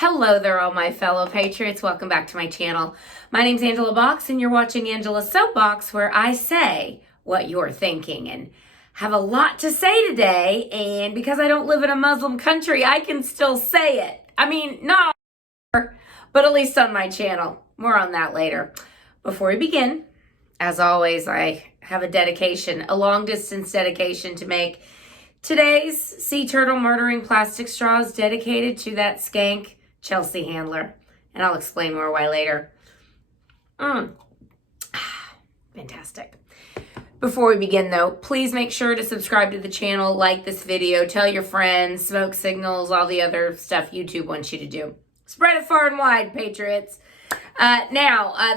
Hello there, all my fellow patriots. Welcome back to my channel. My name's Angela Box, and you're watching Angela's Soapbox, where I say what you're thinking and have a lot to say today. And because I don't live in a Muslim country, I can still say it. I mean, not all, but at least on my channel. More on that later. Before we begin, as always, I have a dedication, a long-distance dedication to make today's sea turtle murdering plastic straws dedicated to that skank Chelsea handler. And I'll explain more why later. Fantastic. Before we begin though, please make sure to subscribe to the channel, like this video, tell your friends, smoke signals, all the other stuff YouTube wants you to do. Spread it far and wide, patriots.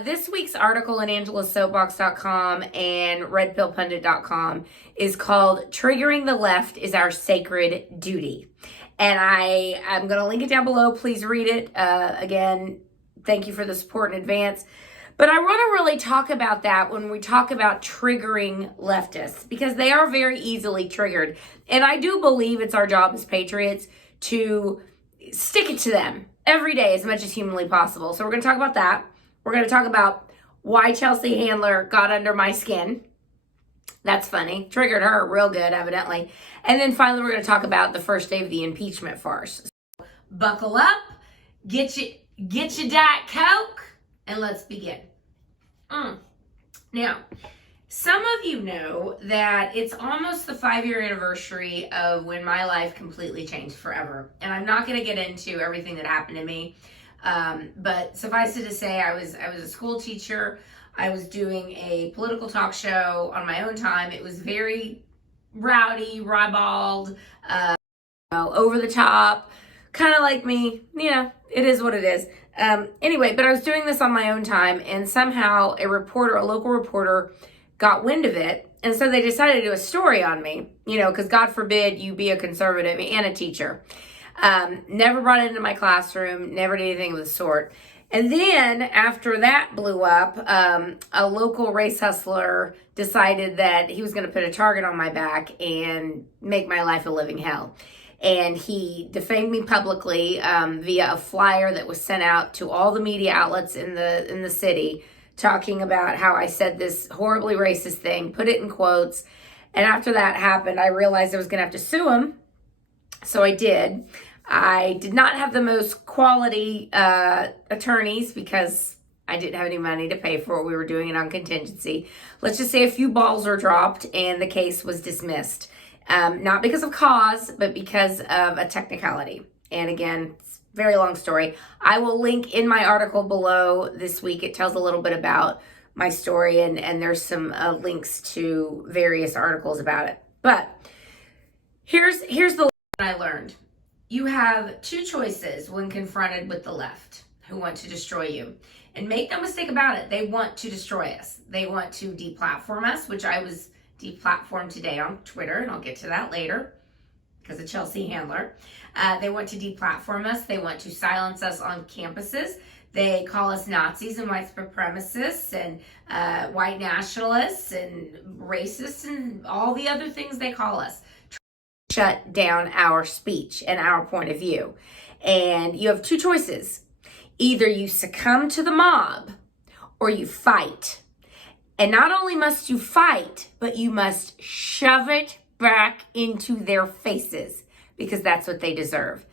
This week's article in angelasoapbox.com and redpillpundit.com is called "Triggering the Left is Our Sacred Duty." And I'm going to link it down below. Please read it. Again, thank you for the support in advance. But I want to really talk about that when we talk about triggering leftists, because they are very easily triggered. And I do believe it's our job as patriots to stick it to them every day as much as humanly possible. So we're going to talk about that. We're going to talk about why Chelsea Handler got under my skin. That's funny. Triggered her real good, evidently. And then finally, we're going to talk about the first day of the impeachment farce. So buckle up, get your Diet Coke, and let's begin. Now, some of you know that it's almost the 5-year anniversary of when my life completely changed forever. And I'm not going to get into everything that happened to me. But suffice it to say, I was a school teacher. I was doing a political talk show on my own time. It was very rowdy, ribald, over the top, kind of like me. Yeah, it is what it is. Anyway, but I was doing this on my own time, and somehow a local reporter, got wind of it. And so they decided to do a story on me, because God forbid you be a conservative and a teacher. Never brought it into my classroom, never did anything of the sort. And then after that blew up, a local race hustler decided that he was going to put a target on my back and make my life a living hell. And he defamed me publicly via a flyer that was sent out to all the media outlets in the city, talking about how I said this horribly racist thing, put it in quotes. And after that happened, I realized I was going to have to sue him. So I did. I did not have the most quality attorneys because I didn't have any money to pay for it. We were doing it on contingency. Let's just say a few balls were dropped and the case was dismissed. Not because of cause, but because of a technicality. And again, it's a very long story. I will link in my article below this week. It tells a little bit about my story, and there's some links to various articles about it. But here's the lesson I learned. You have two choices when confronted with the left who want to destroy you. And make no mistake about it, they want to destroy us. They want to deplatform us, which I was deplatformed today on Twitter, and I'll get to that later because of Chelsea Handler. They want to deplatform us. They want to silence us on campuses. They call us Nazis and white supremacists and white nationalists and racists and all the other things they call us. Shut down our speech and our point of view. And you have two choices. Either you succumb to the mob or you fight. And not only must you fight, but you must shove it back into their faces because that's what they deserve.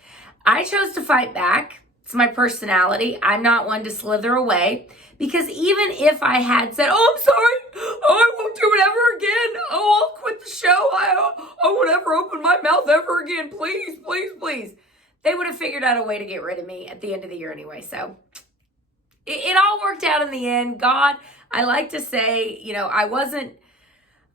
I chose to fight back. It's my personality. I'm not one to slither away, because even if I had said, "Oh, I'm sorry, oh, I won't do it ever again. Oh, I'll quit the show. I won't ever open my mouth ever again. Please, please, please." They would have figured out a way to get rid of me at the end of the year anyway. So it all worked out in the end. God, I like to say,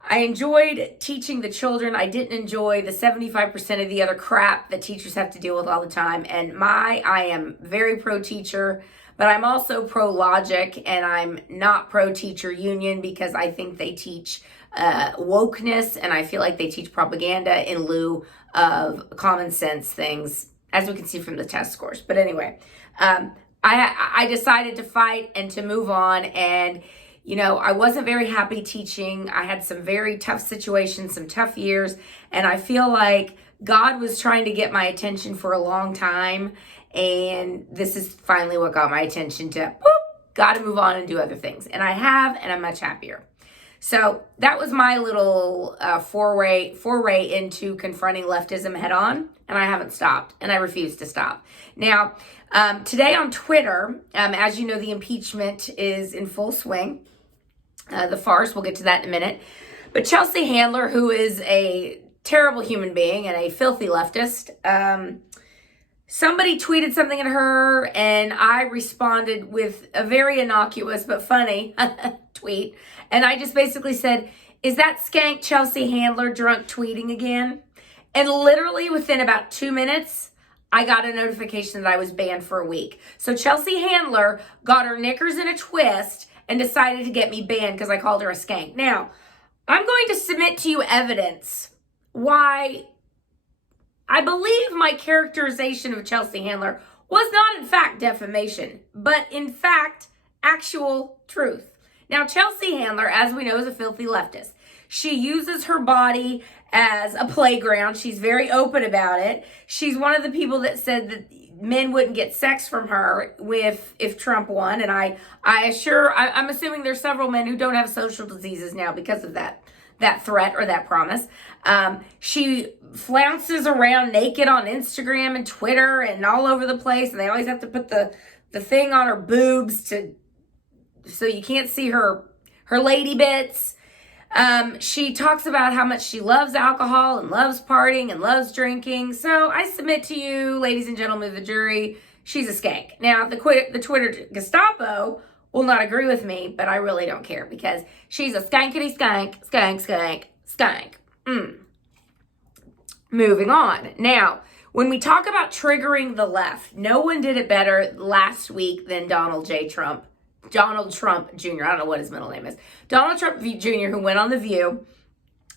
I enjoyed teaching the children. I didn't enjoy the 75% of the other crap that teachers have to deal with all the time. And I am very pro-teacher, but I'm also pro-logic, and I'm not pro-teacher union because I think they teach wokeness, and I feel like they teach propaganda in lieu of common sense things, as we can see from the test scores. But anyway, I decided to fight and to move on, and I wasn't very happy teaching. I had some very tough situations, some tough years, and I feel like God was trying to get my attention for a long time, and this is finally what got my attention to, got to move on and do other things. And I have, and I'm much happier. So that was my little foray into confronting leftism head on, and I haven't stopped, and I refuse to stop. Now, today on Twitter, as you know, the impeachment is in full swing. The farce, we'll get to that in a minute. But Chelsea Handler, who is a terrible human being and a filthy leftist, somebody tweeted something at her, and I responded with a very innocuous but funny tweet. And I just basically said, is that skank Chelsea Handler drunk tweeting again? And literally within about 2 minutes, I got a notification that I was banned for a week. So Chelsea Handler got her knickers in a twist and decided to get me banned because I called her a skank. Now, I'm going to submit to you evidence why I believe my characterization of Chelsea Handler was not in fact defamation, but in fact actual truth. Now, Chelsea Handler, as we know, is a filthy leftist. She uses her body as a playground. She's very open about it. She's one of the people that said that men wouldn't get sex from her if Trump won. And I'm assuming there's several men who don't have social diseases now because of that threat or that promise. She flounces around naked on Instagram and Twitter and all over the place. And they always have to put the thing on her boobs so you can't see her lady bits. She talks about how much she loves alcohol and loves partying and loves drinking. So I submit to you, ladies and gentlemen of the jury, she's a skank. Now, the Twitter Gestapo will not agree with me, but I really don't care because she's a skankity skank. Moving on. Now, when we talk about triggering the left, no one did it better last week than Donald Trump Jr. I don't know what his middle name is. Donald Trump Jr., who went on The View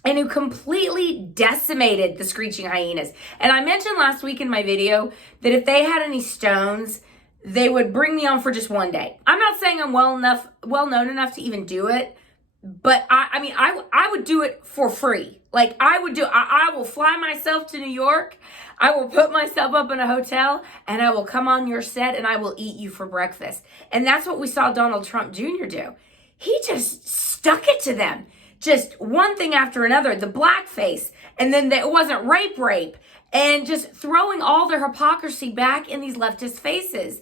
and who completely decimated the screeching hyenas. And I mentioned last week in my video that if they had any stones, they would bring me on for just one day. I'm not saying I'm well known enough to even do it, but I would do it for free. Like I will fly myself to New York. I will put myself up in a hotel and I will come on your set and I will eat you for breakfast. And that's what we saw Donald Trump Jr. do. He just stuck it to them. Just one thing after another, the blackface, and then it wasn't rape, and just throwing all their hypocrisy back in these leftist faces.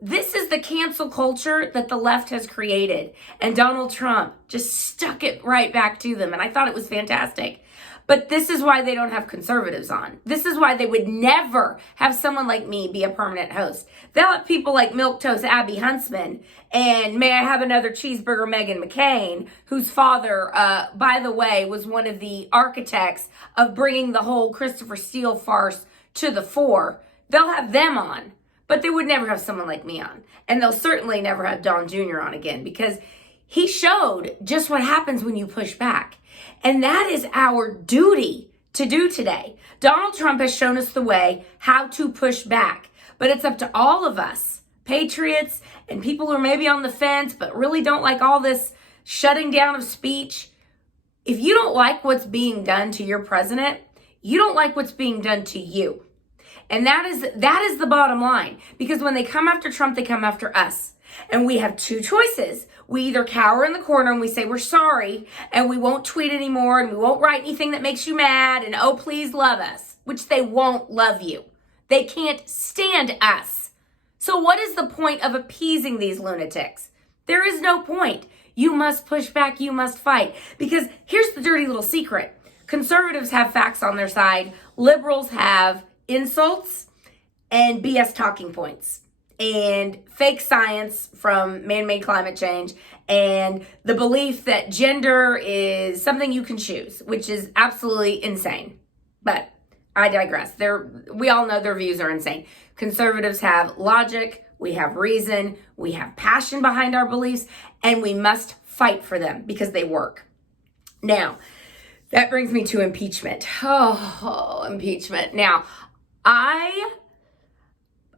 This is the cancel culture that the left has created. And Donald Trump just stuck it right back to them. And I thought it was fantastic. But this is why they don't have conservatives on. This is why they would never have someone like me be a permanent host. They'll have people like Milquetoast Abby Huntsman and May I Have Another Cheeseburger Meghan McCain, whose father, by the way, was one of the architects of bringing the whole Christopher Steele farce to the fore. They'll have them on. But they would never have someone like me on. And they'll certainly never have Don Jr. on again because he showed just what happens when you push back. And that is our duty to do today. Donald Trump has shown us the way how to push back. But it's up to all of us, patriots and people who are maybe on the fence but really don't like all this shutting down of speech. If you don't like what's being done to your president, you don't like what's being done to you. And that is the bottom line. Because when they come after Trump, they come after us. And we have two choices. We either cower in the corner and we say we're sorry and we won't tweet anymore and we won't write anything that makes you mad and oh, please love us, which they won't love you. They can't stand us. So what is the point of appeasing these lunatics? There is no point. You must push back. You must fight. Because here's the dirty little secret. Conservatives have facts on their side. Liberals have insults and BS talking points and fake science from man-made climate change and the belief that gender is something you can choose, which is absolutely insane. But I digress. We all know their views are insane. Conservatives have logic, we have reason, we have passion behind our beliefs, and we must fight for them because they work. Now, that brings me to impeachment. Oh, impeachment. Now, I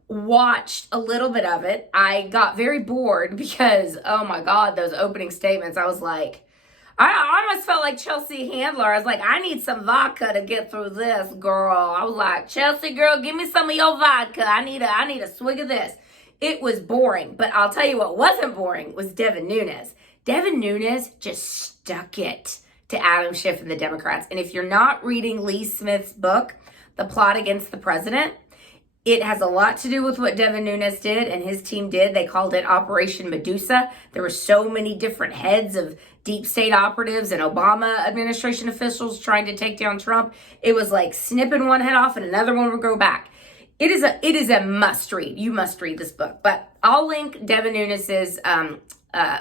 watched a little bit of it. I got very bored because, oh my God, those opening statements, I was like, I almost felt like Chelsea Handler. I was like, I need some vodka to get through this, girl. I was like, Chelsea, girl, give me some of your vodka. I need a swig of this. It was boring, but I'll tell you what wasn't boring was Devin Nunes. Devin Nunes just stuck it to Adam Schiff and the Democrats. And if you're not reading Lee Smith's book, The Plot Against the President, it has a lot to do with what Devin Nunes did and his team did. They called it Operation Medusa. There were so many different heads of deep state operatives and Obama administration officials trying to take down Trump. It was like snipping one head off and another one would grow back. It is a must read. You must read this book. But I'll link Devin Nunes's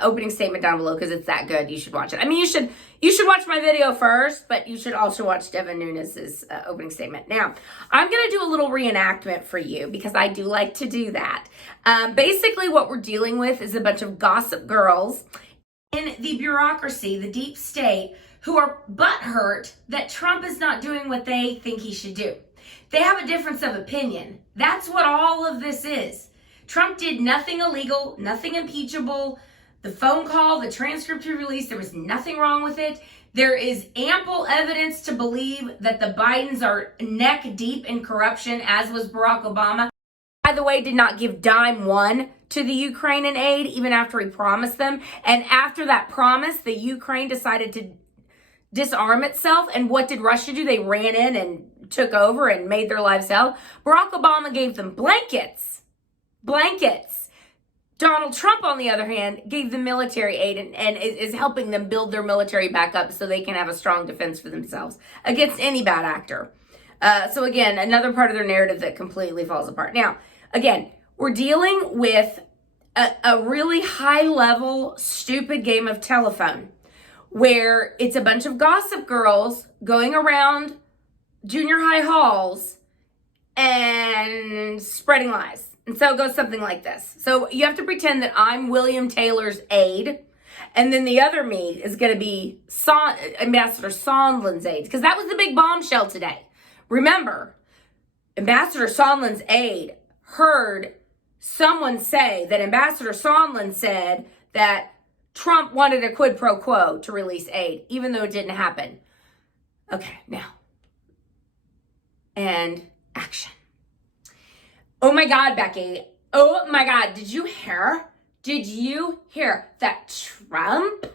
opening statement down below because it's that good. You should watch it. I mean, you should watch my video first, but you should also watch Devin Nunes's opening statement. Now, I'm going to do a little reenactment for you because I do like to do that. Basically, what we're dealing with is a bunch of gossip girls in the bureaucracy, the deep state, who are butthurt that Trump is not doing what they think he should do. They have a difference of opinion. That's what all of this is. Trump did nothing illegal, nothing impeachable. The phone call, the transcript he released, there was nothing wrong with it. There is ample evidence to believe that the Bidens are neck deep in corruption, as was Barack Obama. By the way, did not give dime one to the Ukraine in aid, even after he promised them. And after that promise, the Ukraine decided to disarm itself. And what did Russia do? They ran in and took over and made their lives hell. Barack Obama gave them blankets. Donald Trump, on the other hand, gave them military aid and is helping them build their military back up so they can have a strong defense for themselves against any bad actor. So again, another part of their narrative that completely falls apart. Now, again, we're dealing with a really high-level, stupid game of telephone where it's a bunch of gossip girls going around junior high halls and spreading lies. And so it goes something like this. So you have to pretend that I'm William Taylor's aide, and then the other me is going to be Ambassador Sondland's aide, because that was the big bombshell today. Remember, Ambassador Sondland's aide heard someone say that Ambassador Sondland said that Trump wanted a quid pro quo to release aid, even though it didn't happen. Okay, now. And action. Oh my God, Becky. Oh my God. Did you hear? Did you hear that Trump,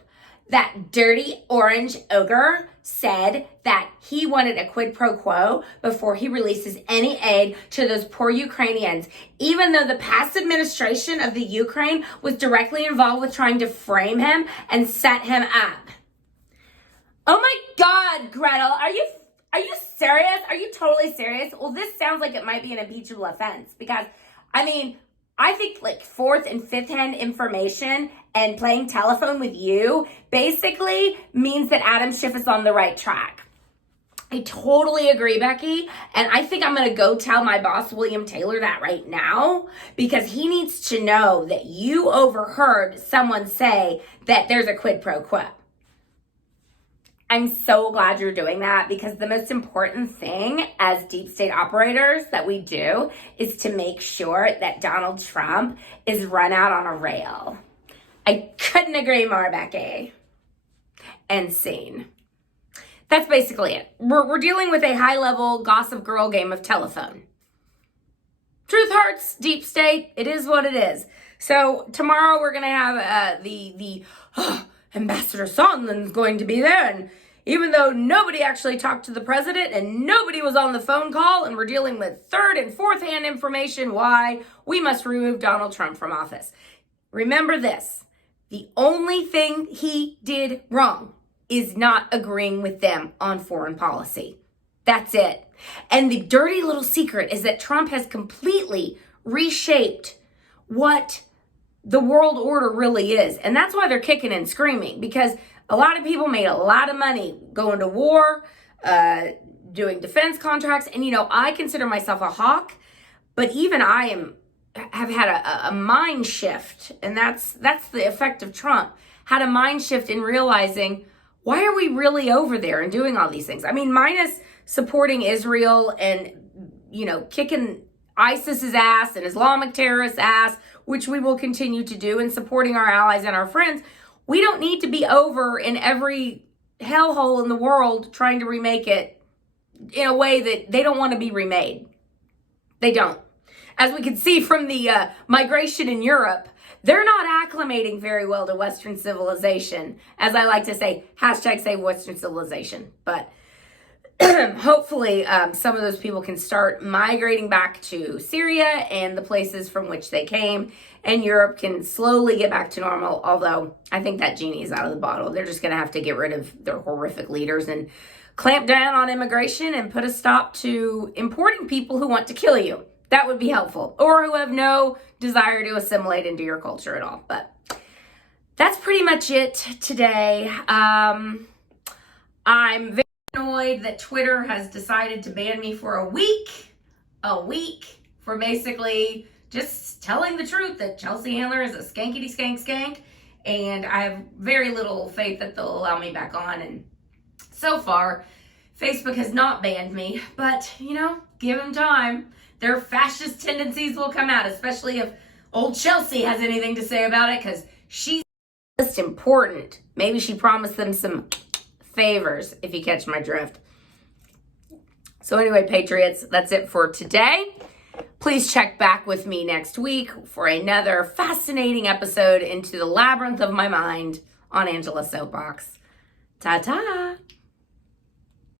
that dirty orange ogre, said that he wanted a quid pro quo before he releases any aid to those poor Ukrainians, even though the past administration of the Ukraine was directly involved with trying to frame him and set him up? Oh my God, Gretel, are you serious? Are you totally serious? Well, this sounds like it might be an impeachable offense because, I mean, I think like fourth and fifth hand information and playing telephone with you basically means that Adam Schiff is on the right track. I totally agree, Becky. And I think I'm going to go tell my boss, William Taylor, that right now because he needs to know that you overheard someone say that there's a quid pro quo. I'm so glad you're doing that because the most important thing as deep state operators that we do is to make sure that Donald Trump is run out on a rail. I couldn't agree more, Becky. And scene. That's basically it. We're dealing with a high-level gossip girl game of telephone. Truth hurts, deep state. It is what it is. So tomorrow we're going to have Ambassador Sondland's going to be there, and even though nobody actually talked to the president and nobody was on the phone call and we're dealing with third and fourth hand information, why we must remove Donald Trump from office. Remember this, the only thing he did wrong is not agreeing with them on foreign policy. That's it. And the dirty little secret is that Trump has completely reshaped what the world order really is. And that's why they're kicking and screaming, because a lot of people made a lot of money going to war, doing defense contracts. And, I consider myself a hawk, but even I have had a mind shift. And that's the effect of Trump. Had a mind shift in realizing, why are we really over there and doing all these things? I mean, minus supporting Israel and, kicking ISIS's ass and Islamic terrorists' ass, which we will continue to do, and supporting our allies and our friends. We don't need to be over in every hellhole in the world trying to remake it in a way that they don't want to be remade. They don't. As we can see from the migration in Europe, they're not acclimating very well to Western civilization. As I like to say, hashtag save Western civilization. But hopefully some of those people can start migrating back to Syria and the places from which they came, and Europe can slowly get back to normal, although I think that genie is out of the bottle. They're just going to have to get rid of their horrific leaders and clamp down on immigration and put a stop to importing people who want to kill you. That would be helpful, or who have no desire to assimilate into your culture at all. But that's pretty much it today. I'm very annoyed that Twitter has decided to ban me for a week for basically just telling the truth that Chelsea Handler is a skankety skank, and I have very little faith that they'll allow me back on. And so far, Facebook has not banned me, but give them time. Their fascist tendencies will come out, especially if old Chelsea has anything to say about it, because she's just important. Maybe she promised them some favors, if you catch my drift. So anyway, Patriots, that's it for today. Please check back with me next week for another fascinating episode into the labyrinth of my mind on Angela's Soapbox. Ta-ta!